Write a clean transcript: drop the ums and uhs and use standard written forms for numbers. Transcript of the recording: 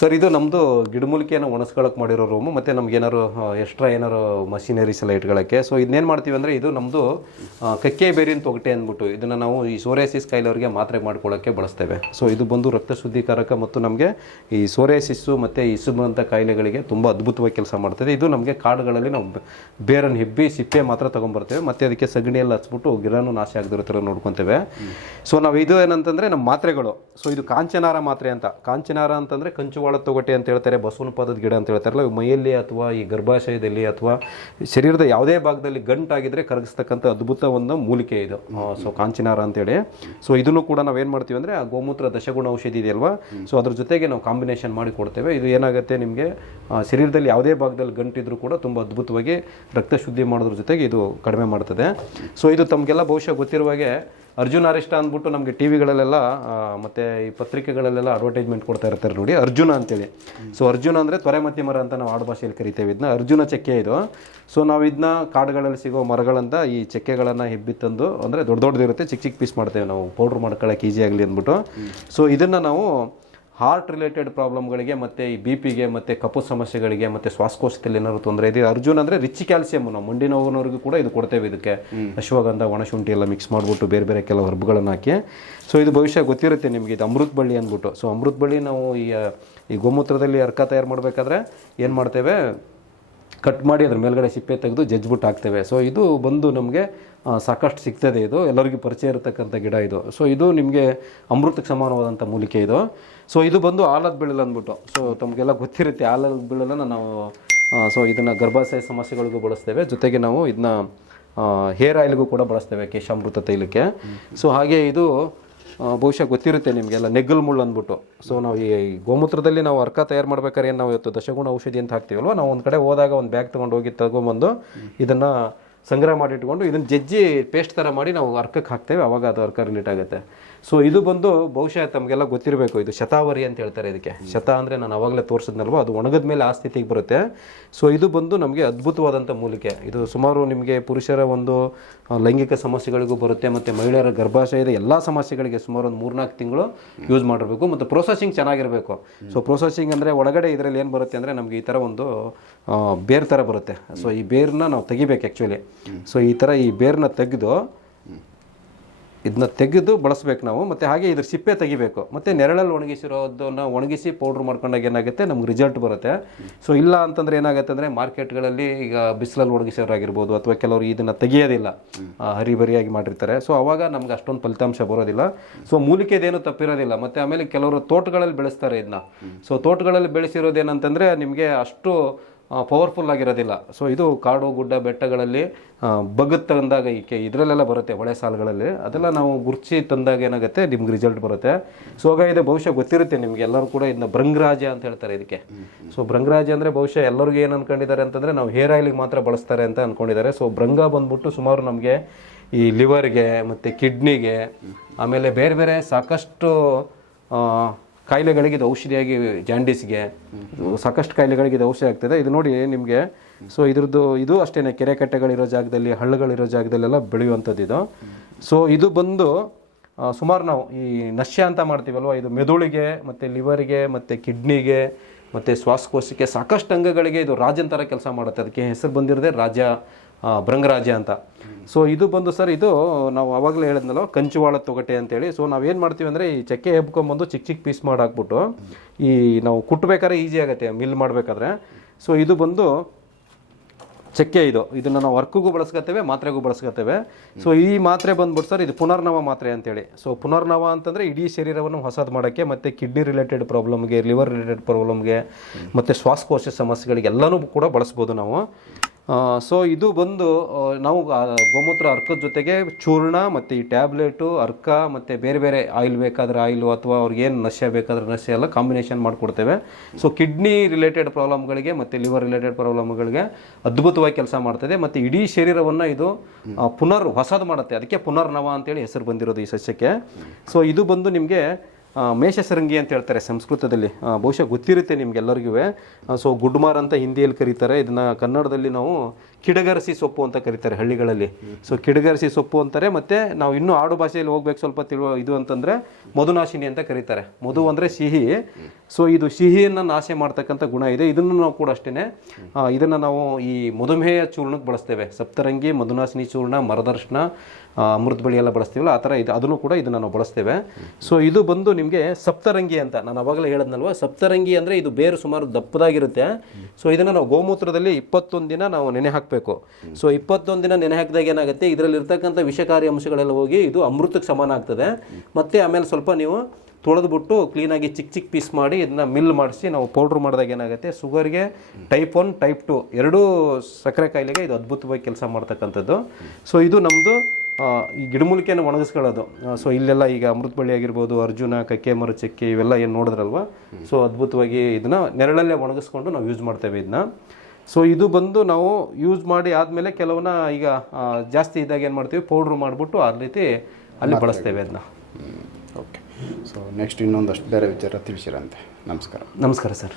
Sir ಇದು ನಮ್ಮದು ಗಿಡಮೂಲಿಕೆಯನ್ನು ಒಣಸ್ಕೊಳಕ್ಕೆ ಮಾಡಿರೋ ರೂಮು, ಮತ್ತು ನಮ್ಗೆ ಏನಾರು ಎಕ್ಸ್ಟ್ರಾ ಏನಾರು ಮಷಿನರೀಸ್ ಎಲ್ಲ ಇಟ್ಕೊಳ್ಳೋಕ್ಕೆ. ಸೊ ಇದನ್ನೇನು ಮಾಡ್ತೀವಿ ಅಂದರೆ ಇದು ನಮ್ಮದು ಕಕ್ಕೆ ಬೇರಿನ ತೊಗಟೆ ಅಂದ್ಬಿಟ್ಟು ಇದನ್ನು ನಾವು ಈ ಸೋರಿಯಾಸಿಸ್ ಕಾಯಿಲೆಯವರಿಗೆ ಮಾತ್ರೆ ಮಾಡ್ಕೊಳ್ಳೋಕ್ಕೆ ಬಳಸ್ತೇವೆ. ಸೊ ಇದು ಬಂದು ರಕ್ತ ಶುದ್ಧೀಕರಕ ಮತ್ತು ನಮಗೆ ಈ ಸೋರಿಯಾಸಿಸ್ಸು ಮತ್ತು ಇಸುಬಂತ ಕಾಯಿಲೆಗಳಿಗೆ ತುಂಬ ಅದ್ಭುತವಾಗಿ ಕೆಲಸ ಮಾಡ್ತದೆ. ಇದು ನಮಗೆ ಕಾಡುಗಳಲ್ಲಿ ನಾವು ಬೇರನ್ನು ಹೆಬ್ಬಿ ಸಿಪ್ಪೆ ಮಾತ್ರ ತೊಗೊಂಬರ್ತೇವೆ, ಮತ್ತು ಅದಕ್ಕೆ ಸಗಣಿ ಎಲ್ಲ ಹಚ್ಬಿಟ್ಟು ಗಿಡನೂ ನಾಶ ಆಗದಿರೋ ಥರ ನೋಡ್ಕೊತೇವೆ. ಸೊ ನಾವು ಇದು ಏನಂತಂದರೆ ನಮ್ಮ ಮಾತ್ರೆಗಳು, ಸೊ ಇದು ಕಾಂಚನಾರ ಮಾತ್ರೆ ಅಂತ. ಕಾಂಚನಾರ ಅಂತಂದರೆ ಕಂಚುವಾಳ ತೊಗಟೆ ಅಂತ ಹೇಳ್ತಾರೆ, ಬಸವನ ಪಾದದ ಗಿಡ ಅಂತ ಹೇಳ್ತಾರಲ್ಲ, ಮೈಯಲ್ಲಿ ಅಥವಾ ಈ ಗರ್ಭಾಶಯದಲ್ಲಿ ಅಥವಾ ಶರೀರದ ಯಾವುದೇ ಭಾಗದಲ್ಲಿ ಗಂಟಾಗಿದ್ದರೆ ಕರಗಿಸ್ತಕ್ಕಂಥ ಅದ್ಭುತ ಒಂದು ಮೂಲಿಕೆ ಇದು. ಸೊ ಕಾಂಚನಾರ ಅಂತೇಳಿ. ಸೊ ಇದನ್ನು ಕೂಡ ನಾವೇನು ಮಾಡ್ತೀವಿ ಅಂದರೆ ಆ ಗೋಮೂತ್ರ ದಶಗುಣ ಔಷಧಿ ಇದೆಯಲ್ವಾ, ಸೊ ಅದ್ರ ಜೊತೆಗೆ ನಾವು ಕಾಂಬಿನೇಷನ್ ಮಾಡಿ ಕೊಡ್ತೇವೆ. ಇದು ಏನಾಗುತ್ತೆ ನಿಮಗೆ ಶರೀರದಲ್ಲಿ ಯಾವುದೇ ಭಾಗದಲ್ಲಿ ಗಂಟಿದ್ರೂ ಕೂಡ ತುಂಬ ಅದ್ಭುತವಾಗಿ ರಕ್ತ ಶುದ್ಧಿ ಮಾಡೋದ್ರ ಜೊತೆಗೆ ಇದು ಕಡಿಮೆ ಮಾಡ್ತದೆ. ಸೊ ಇದು ತಮಗೆಲ್ಲ ಬಹುಶಃ ಗೊತ್ತಿರುವಾಗೆ ಅರ್ಜುನ್ ಅರಿಷ್ಟ ಅಂದ್ಬಿಟ್ಟು ನಮಗೆ ಟಿ ವಿಗಳಲ್ಲೆಲ್ಲ ಮತ್ತು ಈ ಪತ್ರಿಕೆಗಳಲ್ಲೆಲ್ಲ ಅಡ್ವರ್ಟೈಸ್ಮೆಂಟ್ ಕೊಡ್ತಾ ಇರ್ತಾರೆ ನೋಡಿ, ಅರ್ಜುನ ಅಂತೇಳಿ. ಸೊ ಅರ್ಜುನ ಅಂದರೆ ತ್ವರೆಮತಿ ಮರ ಅಂತ ನಾವು ಆಡು ಭಾಷೆಯಲ್ಲಿ ಕರಿತೇವೆ ಇದನ್ನ. ಅರ್ಜುನ ಚಕ್ಕೆ ಇದು. ಸೊ ನಾವು ಇದನ್ನ ಕಾಡುಗಳಲ್ಲಿ ಸಿಗೋ ಮರಗಳಿಂದ ಈ ಚಕ್ಕೆಗಳನ್ನು ಹೆಬ್ಬಿ ತಂದು, ಅಂದರೆ ದೊಡ್ಡದಿರುತ್ತೆ, ಚಿಕ್ಕ ಚಿಕ್ಕ ಪೀಸ್ ಮಾಡ್ತೇವೆ ನಾವು ಪೌಡ್ರ್ ಮಾಡ್ಕೊಳ್ಳೋಕೆ ಈಸಿ ಆಗಲಿ ಅಂದ್ಬಿಟ್ಟು. ಸೊ ಇದನ್ನು ನಾವು ಹಾರ್ಟ್ ರಿಲೇಟೆಡ್ ಪ್ರಾಬ್ಲಮ್ಗಳಿಗೆ ಮತ್ತು ಈ ಬಿ ಪಿಗೆ ಮತ್ತು ಕಪ್ಪು ಸಮಸ್ಯೆಗಳಿಗೆ ಮತ್ತು ಶ್ವಾಸಕೋಶದಲ್ಲಿ ಏನಾದ್ರು ತೊಂದರೆ ಇದೆ. ಅರ್ಜುನ್ ಅಂದರೆ ರಿಚ್ ಕ್ಯಾಲ್ಸಿಯಮ್, ನಾವು ಮಂಡಿ ನೋವಿನವ್ರಿಗೂ ಕೂಡ ಇದು ಕೊಡ್ತೇವೆ. ಇದಕ್ಕೆ ಅಶ್ವಗಂಧ, ಒಣಶುಂಠಿ ಎಲ್ಲ ಮಿಕ್ಸ್ ಮಾಡಿಬಿಟ್ಟು ಬೇರೆ ಬೇರೆ ಕೆಲವು ಹರ್ಬ್ಗಳನ್ನು ಹಾಕಿ. ಸೊ ಇದು ಭವಿಷ್ಯ ಗೊತ್ತಿರುತ್ತೆ ನಿಮಗೆ, ಇದು ಅಮೃತ ಬಳ್ಳಿ ಅಂದ್ಬಿಟ್ಟು. ಸೊ ಅಮೃತ ಬಳ್ಳಿ ನಾವು ಈ ಗೋಮೂತ್ರದಲ್ಲಿ ಅರ್ಕ ತಯಾರು ಮಾಡಬೇಕಾದ್ರೆ ಏನು ಮಾಡ್ತೇವೆ, ಕಟ್ ಮಾಡಿ ಅದ್ರ ಮೇಲ್ಗಡೆ ಸಿಪ್ಪೆ ತೆಗೆದು ಜಜ್ಬಿಟ್ಟು ಹಾಕ್ತೇವೆ. ಸೊ ಇದು ಬಂದು ನಮಗೆ ಸಾಕಷ್ಟು ಸಿಗ್ತದೆ. ಇದು ಎಲ್ಲರಿಗೂ ಪರಿಚಯ ಇರತಕ್ಕಂಥ ಗಿಡ ಇದು. ಸೊ ಇದು ನಿಮಗೆ ಅಮೃತಕ್ಕೆ ಸಮಾನವಾದಂಥ ಮೂಲಿಕೆ ಇದು. ಸೊ ಇದು ಬಂದು ಆಲದ ಬೆಳಲು ಅಂದ್ಬಿಟ್ಟು. ಸೊ ತಮಗೆಲ್ಲ ಗೊತ್ತಿರುತ್ತೆ ಆಲದ ಬೆಳಲನ್ನು ನಾವು ಸೊ ಇದನ್ನು ಗರ್ಭಾಶಯ ಸಮಸ್ಯೆಗಳಿಗೂ ಬಳಸ್ತೇವೆ, ಜೊತೆಗೆ ನಾವು ಇದನ್ನ ಹೇರ್ ಆಯಿಲ್ಗೂ ಕೂಡ ಬಳಸ್ತೇವೆ, ಕೇಶಾಮೃತ ತೈಲಕ್ಕೆ. ಸೊ ಹಾಗೆ ಇದು ಬಹುಶಃ ಗೊತ್ತಿರುತ್ತೆ ನಿಮಗೆಲ್ಲ ನೆಗ್ಗಲ್ ಮುಳ್ಳು ಅಂದ್ಬಿಟ್ಟು. ಸೊ ನಾವು ಈ ಗೋಮೂತ್ರದಲ್ಲಿ ನಾವು ಅರ್ಕ ತಯಾರು ಮಾಡ್ಬೇಕಾದ್ರೆ ಏನು ನಾವು ಇವತ್ತು ದಶಗುಣ ಔಷಧಿ ಅಂತ ಹಾಕ್ತೀವಲ್ವ, ನಾವು ಒಂದು ಕಡೆ ಹೋದಾಗ ಒಂದು ಬ್ಯಾಗ್ ತೊಗೊಂಬಂದು ಇದನ್ನು ಸಂಗ್ರಹ ಮಾಡಿ ಇಟ್ಕೊಂಡು ಇದನ್ನು ಜಜ್ಜಿ ಪೇಸ್ಟ್ ಥರ ಮಾಡಿ ನಾವು ಅರ್ಕಕ್ಕೆ ಹಾಕ್ತೇವೆ, ಆವಾಗ ಅದು ಅರ್ಕ ರಿಲೇಟ್ ಆಗುತ್ತೆ. ಸೊ ಇದು ಬಂದು ಬಹುಶಃ ತಮಗೆಲ್ಲ ಗೊತ್ತಿರಬೇಕು, ಇದು ಶತಾವರಿ ಅಂತ ಹೇಳ್ತಾರೆ ಇದಕ್ಕೆ. ಶತ ಅಂದರೆ ನಾನು ಅವಾಗಲೇ ತೋರಿಸಿದ್ನಲ್ವ, ಅದು ಒಣಗಿದ ಮೇಲೆ ಆ ಸ್ಥಿತಿಗೆ ಬರುತ್ತೆ. ಸೊ ಇದು ಬಂದು ನಮಗೆ ಅದ್ಭುತವಾದಂಥ ಮೂಲಿಕೆ. ಇದು ಸುಮಾರು ನಿಮಗೆ ಪುರುಷರ ಒಂದು ಲೈಂಗಿಕ ಸಮಸ್ಯೆಗಳಿಗೂ ಬರುತ್ತೆ, ಮತ್ತು ಮಹಿಳೆಯರ ಗರ್ಭಾಶಯದ ಎಲ್ಲ ಸಮಸ್ಯೆಗಳಿಗೆ ಸುಮಾರು ಒಂದು 3-4 ತಿಂಗಳು ಯೂಸ್ ಮಾಡಿರಬೇಕು, ಮತ್ತು ಪ್ರೊಸೆಸಿಂಗ್ ಚೆನ್ನಾಗಿರಬೇಕು. ಸೊ ಪ್ರೊಸೆಸಿಂಗ್ ಅಂದರೆ ಒಳಗಡೆ ಇದರಲ್ಲಿ ಏನು ಬರುತ್ತೆ ಅಂದರೆ ನಮಗೆ ಈ ಥರ ಒಂದು ಬೇರ್ ಥರ ಬರುತ್ತೆ. ಸೊ ಈ ಬೇರನ್ನ ನಾವು ತೆಗಿಬೇಕು ಆ್ಯಕ್ಚುಲಿ. ಸೊ ಈ ಥರ ಈ ಬೇರನ್ನ ಇದನ್ನ ತೆಗೆದು ಬಳಸ್ಬೇಕು ನಾವು, ಮತ್ತು ಹಾಗೆ ಇದ್ರ ಸಿಪ್ಪೆ ತೆಗಿಬೇಕು, ಮತ್ತು ನೆರಳಲ್ಲಿ ಒಣಗಿಸಿರೋದನ್ನು ಒಣಗಿಸಿ ಪೌಡ್ರ್ ಮಾಡ್ಕೊಂಡಾಗ ಏನಾಗುತ್ತೆ ನಮ್ಗೆ ರಿಸಲ್ಟ್ ಬರುತ್ತೆ. ಸೊ ಇಲ್ಲ ಅಂತಂದರೆ ಏನಾಗುತ್ತೆ ಅಂದರೆ ಮಾರ್ಕೆಟ್ಗಳಲ್ಲಿ ಈಗ ಬಿಸಿಲಲ್ಲಿ ಒಣಗಿಸೋರಾಗಿರ್ಬೋದು, ಅಥವಾ ಕೆಲವರು ಇದನ್ನು ತೆಗಿಯೋದಿಲ್ಲ, ಹರಿಬರಿಯಾಗಿ ಮಾಡಿರ್ತಾರೆ. ಸೊ ಅವಾಗ ನಮ್ಗೆ ಅಷ್ಟೊಂದು ಫಲಿತಾಂಶ ಬರೋದಿಲ್ಲ. ಸೊ ಮೂಲಿಕೆದೇನು ತಪ್ಪಿರೋದಿಲ್ಲ. ಮತ್ತು ಆಮೇಲೆ ಕೆಲವರು ತೋಟಗಳಲ್ಲಿ ಬೆಳೆಸ್ತಾರೆ ಇದನ್ನ. ಸೊ ತೋಟಗಳಲ್ಲಿ ಬೆಳೆಸಿರೋದೇನಂತಂದರೆ ನಿಮಗೆ ಅಷ್ಟು ಪವರ್ಫುಲ್ ಆಗಿರೋದಿಲ್ಲ. ಸೊ ಇದು ಕಾಡು ಗುಡ್ಡ ಬೆಟ್ಟಗಳಲ್ಲಿ ಬಗ್ಗದು ತಂದಾಗ ಇದರಲ್ಲೆಲ್ಲ ಬರುತ್ತೆ, ಹೊಳೆ ಸಾಲುಗಳಲ್ಲಿ ಅದೆಲ್ಲ ನಾವು ಗುರ್ಚಿ ತಂದಾಗ ಏನಾಗುತ್ತೆ ನಿಮ್ಗೆ ರಿಸಲ್ಟ್ ಬರುತ್ತೆ. ಸೊ ಆಗ ಇದು ಬಹುಶಃ ಗೊತ್ತಿರುತ್ತೆ ನಿಮಗೆ, ಎಲ್ಲರೂ ಕೂಡ ಇದನ್ನ ಭೃಂಗರಾಜ ಅಂತ ಹೇಳ್ತಾರೆ ಇದಕ್ಕೆ. ಸೊ ಭೃಂಗರಾಜ ಅಂದರೆ ಬಹುಶಃ ಎಲ್ಲರಿಗೂ ಏನು ಅಂದ್ಕೊಂಡಿದ್ದಾರೆ ಅಂತಂದರೆ ನಾವು ಹೇರ್ ಆಯಿಲಿಗೆ ಮಾತ್ರ ಬಳಸ್ತಾರೆ ಅಂತ ಅಂದ್ಕೊಂಡಿದ್ದಾರೆ. ಸೊ ಭೃಂಗ ಬಂದ್ಬಿಟ್ಟು ಸುಮಾರು ನಮಗೆ ಈ ಲಿವರ್ಗೆ ಮತ್ತು ಕಿಡ್ನಿಗೆ, ಆಮೇಲೆ ಬೇರೆ ಬೇರೆ ಸಾಕಷ್ಟು ಕಾಯಿಲೆಗಳಿಗೆ ಇದು ಔಷಧಿಯಾಗಿ, ಜಾಂಡೀಸ್ಗೆ, ಸಾಕಷ್ಟು ಕಾಯಿಲೆಗಳಿಗೆ ಇದು ಔಷಧಿ ಆಗ್ತದೆ. ಇದು ನೋಡಿ ನಿಮಗೆ. ಸೊ ಇದು ಅಷ್ಟೇ ಕೆರೆ ಕಟ್ಟೆಗಳಿರೋ ಜಾಗದಲ್ಲಿ, ಹಳ್ಳಗಳಿರೋ ಜಾಗದಲ್ಲೆಲ್ಲ ಬೆಳೆಯುವಂಥದ್ದು ಇದು. ಸೊ ಇದು ಬಂದು ಸುಮಾರು ನಾವು ಈ ನಶ್ಯ ಅಂತ ಮಾಡ್ತೀವಲ್ವ, ಇದು ಮೆದುಳಿಗೆ ಮತ್ತು ಲಿವರ್ಗೆ ಮತ್ತು ಕಿಡ್ನಿಗೆ ಮತ್ತು ಶ್ವಾಸಕೋಶಕ್ಕೆ ಸಾಕಷ್ಟು ಅಂಗಗಳಿಗೆ ಇದು ರಾಜನ್ ಥರ ಕೆಲಸ ಮಾಡುತ್ತೆ. ಅದಕ್ಕೆ ಹೆಸರು ಬಂದಿರೋದೇ ಭೃಂಗರಾಜ ಅಂತ. ಸೊ ಇದು ಬಂದು ಸರ್, ಇದು ನಾವು ಆವಾಗಲೇ ಹೇಳಿದ್ನಲ್ಲ ಕಂಚುವಾಳ ತೊಗಟೆ ಅಂತೇಳಿ. ಸೊ ನಾವೇನು ಮಾಡ್ತೀವಿ ಅಂದರೆ ಈ ಚಕ್ಕೆ ಹೆಬ್ಕೊಂಬಂದು ಚಿಕ್ಕ ಚಿಕ್ಕ ಪೀಸ್ ಮಾಡಿ ಹಾಕ್ಬಿಟ್ಟು ಈ ನಾವು ಕುಟ್ಟಬೇಕಾದ್ರೆ ಈಸಿ ಆಗುತ್ತೆ ಮಿಲ್ ಮಾಡಬೇಕಾದ್ರೆ. ಸೊ ಇದು ಬಂದು ಚಕ್ಕೆ, ಇದನ್ನು ನಾವು ಅರ್ಕಿಗೂ ಬಳಸ್ಕೊತೇವೆ, ಮಾತ್ರೆಗೂ ಬಳಸ್ಕೊತೇವೆ. ಸೊ ಈ ಮಾತ್ರೆ ಬಂದ್ಬಿಟ್ಟು ಸರ್ ಇದು ಪುನರ್ನವ ಮಾತ್ರೆ ಅಂತೇಳಿ. ಸೊ ಪುನರ್ನವ ಅಂತಂದರೆ ಇಡೀ ಶರೀರವನ್ನು ಹೊಸದು ಮಾಡೋಕ್ಕೆ, ಮತ್ತು ಕಿಡ್ನಿ ರಿಲೇಟೆಡ್ ಪ್ರಾಬ್ಲಮ್ಗೆ, ಲಿವರ್ ರಿಲೇಟೆಡ್ ಪ್ರಾಬ್ಲಮ್ಗೆ, ಮತ್ತು ಶ್ವಾಸಕೋಶ ಸಮಸ್ಯೆಗಳಿಗೆ ಎಲ್ಲನೂ ಕೂಡ ಬಳಸ್ಬೋದು ನಾವು. ಸೊ ಇದು ಬಂದು ನಾವು ಗೋಮೂತ್ರ ಅರ್ಕದ ಜೊತೆಗೆ ಚೂರ್ಣ ಮತ್ತು ಈ ಟ್ಯಾಬ್ಲೆಟು, ಅರ್ಕ ಮತ್ತು ಬೇರೆ ಬೇರೆ ಆಯಿಲ್ ಬೇಕಾದರೆ ಆಯಿಲು, ಅಥವಾ ಅವ್ರಿಗೇನು ನಶ್ಯ ಬೇಕಾದ್ರೆ ನಶ್ಯ ಎಲ್ಲ ಕಾಂಬಿನೇಷನ್ ಮಾಡಿಕೊಡ್ತೇವೆ. ಸೊ ಕಿಡ್ನಿ ರಿಲೇಟೆಡ್ ಪ್ರಾಬ್ಲಮ್ಗಳಿಗೆ ಮತ್ತು ಲಿವರ್ ರಿಲೇಟೆಡ್ ಪ್ರಾಬ್ಲಮ್ಗಳಿಗೆ ಅದ್ಭುತವಾಗಿ ಕೆಲಸ ಮಾಡ್ತದೆ, ಮತ್ತು ಇಡೀ ಶರೀರವನ್ನು ಇದು ಹೊಸದು ಮಾಡುತ್ತೆ. ಅದಕ್ಕೆ ಪುನರ್ನವ ಅಂತೇಳಿ ಹೆಸರು ಬಂದಿರೋದು ಈ ಸಸ್ಯಕ್ಕೆ. ಸೊ ಇದು ಬಂದು ನಿಮಗೆ ಮೇಷಸರಂಗಿ ಅಂತ ಹೇಳ್ತಾರೆ ಸಂಸ್ಕೃತದಲ್ಲಿ, ಬಹುಶಃ ಗೊತ್ತಿರುತ್ತೆ ನಿಮ್ಗೆಲ್ಲರಿಗೂ. ಸೊ ಗುಡ್ಮಾರ್ ಅಂತ ಹಿಂದಿಯಲ್ಲಿ ಕರೀತಾರೆ ಇದನ್ನು. ಕನ್ನಡದಲ್ಲಿ ನಾವು ಕಿಡಗರಸಿ ಸೊಪ್ಪು ಅಂತ ಕರೀತಾರೆ ಹಳ್ಳಿಗಳಲ್ಲಿ. ಸೊ ಕಿಡಗರಸಿ ಸೊಪ್ಪು ಅಂತಾರೆ. ಮತ್ತು ನಾವು ಇನ್ನೂ ಆಡು ಭಾಷೆಯಲ್ಲಿ ಹೋಗ್ಬೇಕು ಸ್ವಲ್ಪ ಇದು ಅಂತಂದರೆ ಮಧುನಾಶಿನಿ ಅಂತ ಕರೀತಾರೆ. ಮಧು ಅಂದರೆ ಸಿಹಿ. ಸೊ ಇದು ಸಿಹಿಯನ್ನು ನಾಶ ಮಾಡ್ತಕ್ಕಂಥ ಗುಣ ಇದೆ. ಇದನ್ನು ನಾವು ಕೂಡ ಅಷ್ಟೇ ಇದನ್ನು ನಾವು ಈ ಮಧುಮೇಹ ಚೂರ್ಣಕ್ಕೆ ಬಳಸ್ತೇವೆ. ಸಪ್ತರಂಗಿ, ಮಧುನಾಶಿನಿ ಚೂರ್ಣ, ಮರದರ್ಶನ, ಅಮೃತ ಬಳ್ಳಿ ಎಲ್ಲ ಬಳಸ್ತೀವಲ್ಲ ಆ ಥರ ಇದು ಅದನ್ನು ಕೂಡ ಇದನ್ನು ನಾವು ಬಳಸ್ತೇವೆ. ಸೊ ಇದು ಬಂದು ನಿಮಗೆ ಸಪ್ತರಂಗಿ ಅಂತ ನಾನು ಅವಾಗಲೇ ಹೇಳಿದ್ನಲ್ವ. ಸಪ್ತರಂಗಿ ಅಂದರೆ ಇದು ಬೇರು ಸುಮಾರು ದಪ್ಪದಾಗಿರುತ್ತೆ. ಸೊ ಇದನ್ನು ನಾವು ಗೋಮೂತ್ರದಲ್ಲಿ 21 ದಿನ ನಾವು ನೆನೆ ಹಾಕಬೇಕು. ಸೊ 21 ದಿನ ನೆನೆ ಹಾಕಿದಾಗ ಏನಾಗುತ್ತೆ, ಇದರಲ್ಲಿರ್ತಕ್ಕಂಥ ವಿಷಕಾರಿ ಅಂಶಗಳೆಲ್ಲ ಹೋಗಿ ಇದು ಅಮೃತಕ್ಕೆ ಸಮಾನ ಆಗ್ತದೆ. ಮತ್ತು ಆಮೇಲೆ ಸ್ವಲ್ಪ ನೀವು ತೊಳೆದ್ಬಿಟ್ಟು ಕ್ಲೀನಾಗಿ ಚಿಕ್ಕ ಚಿಕ್ಕ ಪೀಸ್ ಮಾಡಿ ಇದನ್ನ ಮಿಲ್ ಮಾಡಿಸಿ ನಾವು ಪೌಡ್ರ್ ಮಾಡಿದಾಗ ಏನಾಗುತ್ತೆ, ಶುಗರ್ಗೆ ಟೈಪ್ 1 ಟೈಪ್ 2 ಎರಡೂ ಸಕ್ಕರೆ ಕಾಯಿಲೆಗೆ ಇದು ಅದ್ಭುತವಾಗಿ ಕೆಲಸ ಮಾಡ್ತಕ್ಕಂಥದ್ದು. ಸೊ ಇದು ನಮ್ಮದು ಈ ಗಿಡಮೂಲಿಕೆಯನ್ನು ಒಣಗಿಸ್ಕೊಳ್ಳೋದು. ಸೊ ಇಲ್ಲೆಲ್ಲ ಈಗ ಅಮೃತ ಬಳ್ಳಿ ಆಗಿರ್ಬೋದು, ಅರ್ಜುನ, ಕಕ್ಕೆ ಮರ ಚಕ್ಕೆ ಇವೆಲ್ಲ ಏನು ನೋಡಿದ್ರಲ್ವ. ಸೊ ಅದ್ಭುತವಾಗಿ ಇದನ್ನು ನೆರಳಲ್ಲೇ ಒಣಗಿಸ್ಕೊಂಡು ನಾವು ಯೂಸ್ ಮಾಡ್ತೇವೆ ಇದನ್ನ. ಸೊ ಇದು ಬಂದು ನಾವು ಯೂಸ್ ಮಾಡಿ ಆದಮೇಲೆ ಕೆಲವನ್ನ ಈಗ ಜಾಸ್ತಿ ಇದ್ದಾಗ ಏನು ಮಾಡ್ತೀವಿ, ಪೌಡ್ರ್ ಮಾಡಿಬಿಟ್ಟು ಆ ರೀತಿ ಅಲ್ಲಿ ಬಳಸ್ತೇವೆ ಅದನ್ನ. ಓಕೆ. ಸೊ ನೆಕ್ಸ್ಟ್ ಇನ್ನೊಂದಷ್ಟು ಬೇರೆ ವಿಚಾರ ತಿಳಿಸಿರಂತೆ. ನಮಸ್ಕಾರ. ನಮಸ್ಕಾರ ಸರ್.